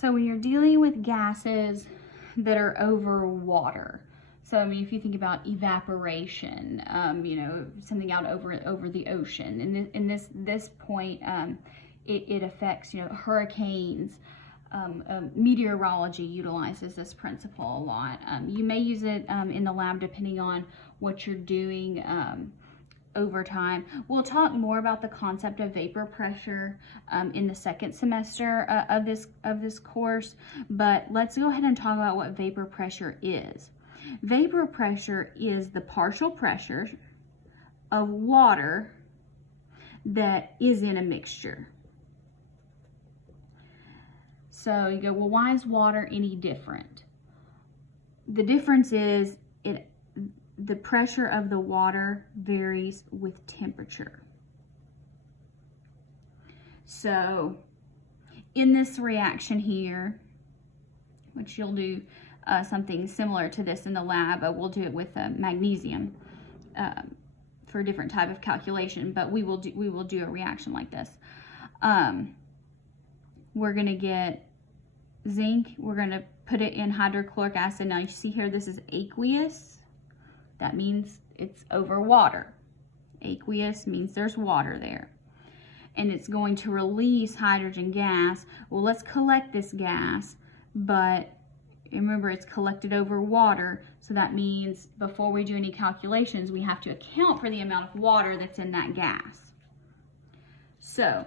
So when you're dealing with gases that are over water, so I mean, if you think about evaporation, you know, something out over the ocean, in this point, it affects, you know, hurricanes. Meteorology utilizes this principle a lot. You may use it in the lab depending on what you're doing over time. We'll talk more about the concept of vapor pressure in the second semester of this course, but let's go ahead and talk about what vapor pressure is. Vapor pressure is the partial pressure of water that is in a mixture. So you go, well, why is water any different? The difference is the pressure of the water varies with temperature. So in this reaction here, which you'll do something similar to this in the lab, we'll do it with magnesium for a different type of calculation, but we will do a reaction like this. We're going to get zinc, we're going to put it in hydrochloric acid. Now you see here, this is aqueous. That means it's over water. Aqueous means there's water there. And it's going to release hydrogen gas. Well, let's collect this gas, but remember it's collected over water, so that means before we do any calculations, we have to account for the amount of water that's in that gas. So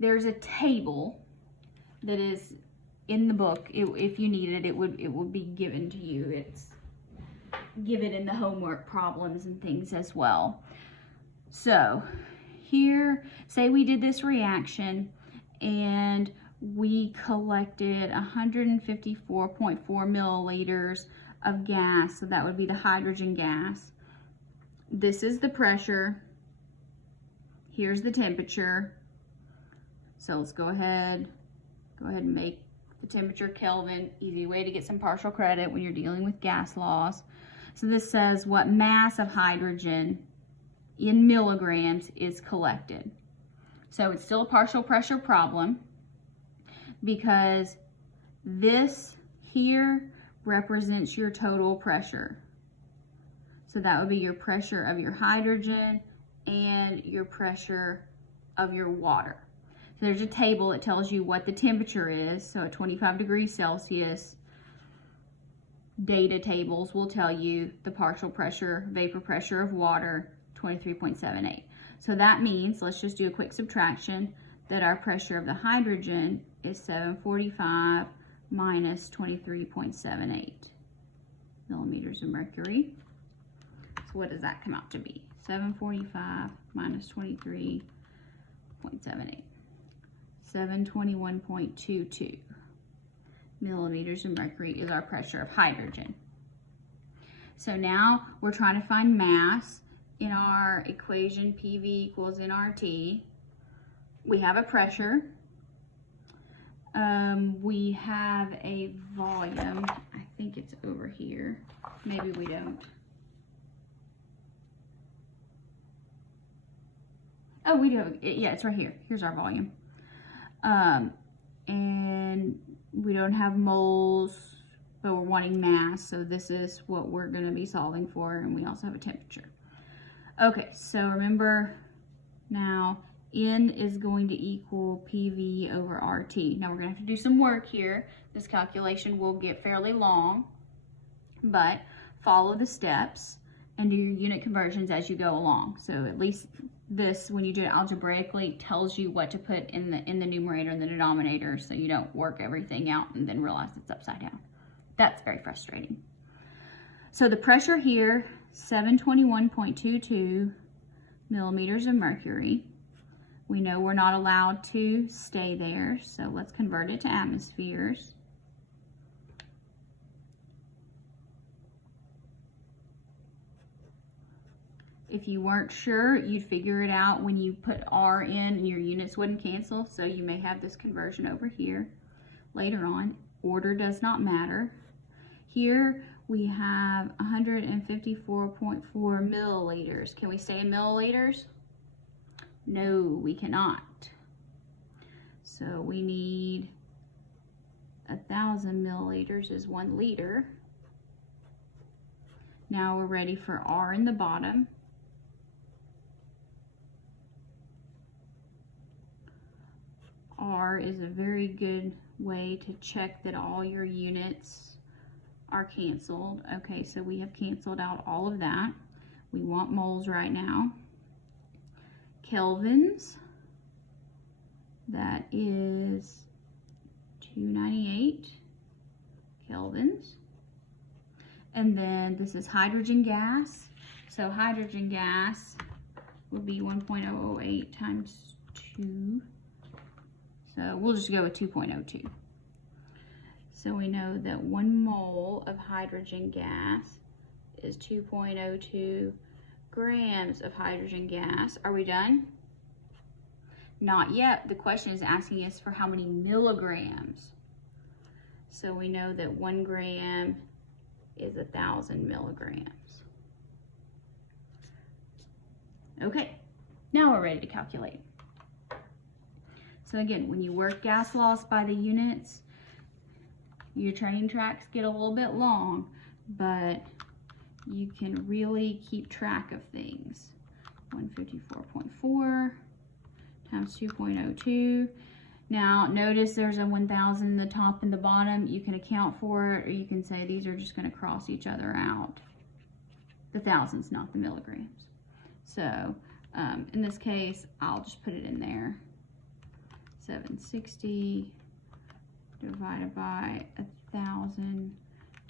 there's a table that is in the book. If you need it, it would be given to you. It's given in the homework problems and things as well. So here, say we did this reaction and we collected 154.4 milliliters of gas, so that would be the hydrogen gas. This is the pressure. Here's the temperature. So let's go ahead and make the temperature Kelvin. Easy way to get some partial credit when you're dealing with gas laws. So this says what mass of hydrogen in milligrams is collected. So it's still a partial pressure problem because this here represents your total pressure. So that would be your pressure of your hydrogen and your pressure of your water. So there's a table that tells you what the temperature is. So at 25 degrees Celsius, data tables will tell you the partial pressure, vapor pressure of water, 23.78. So that means, let's just do a quick subtraction, that our pressure of the hydrogen is 745 minus 23.78 millimeters of mercury. So what does that come out to be? 745 minus 23.78. 721.22 millimeters of mercury is our pressure of hydrogen. So now we're trying to find mass in our equation PV equals nRT. We have a pressure. We have a volume. I think it's over here. Maybe we don't. Oh, we do have, yeah, it's right here. Here's our volume. And we don't have moles, but we're wanting mass, so this is what we're going to be solving for, and we also have a temperature. Okay, so remember now N is going to equal PV over RT. Now we're going to have to do some work here. This calculation will get fairly long, but follow the steps and do your unit conversions as you go along. So at least this, when you do it algebraically, tells you what to put in the numerator and the denominator, so you don't work everything out and then realize it's upside down. That's very frustrating. So the pressure here, 721.22 millimeters of mercury. We know we're not allowed to stay there, so let's convert it to atmospheres. If you weren't sure, you'd figure it out when you put R in and your units wouldn't cancel, so you may have this conversion over here later on. Order does not matter. Here we have 154.4 milliliters. Can we say in milliliters? No, we cannot. So So we need 1,000 milliliters is 1 liter. Now we're ready for R in the bottom. R is a very good way to check that all your units are canceled. Okay, so we have canceled out all of that. We want moles right now. Kelvins, that is 298 kelvins. And then this is hydrogen gas. So hydrogen gas would be 1.008 times 2. So we'll just go with 2.02. So we know that 1 mole of hydrogen gas is 2.02 grams of hydrogen gas. Are we done? Not yet. The question is asking us for how many milligrams. So we know that 1 gram is 1,000 milligrams. Okay, now we're ready to calculate. So again, when you work gas loss by the units, your train tracks get a little bit long, but you can really keep track of things. 154.4 times 2.02. Now notice there's a 1,000 in the top and the bottom. You can account for it, or you can say these are just going to cross each other out. The thousands, not the milligrams. So in this case, I'll just put it in there. 760 divided by 1,000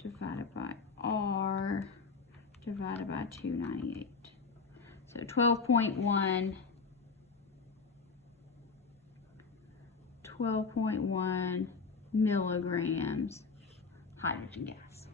divided by R divided by 298. So 12.1 milligrams hydrogen gas.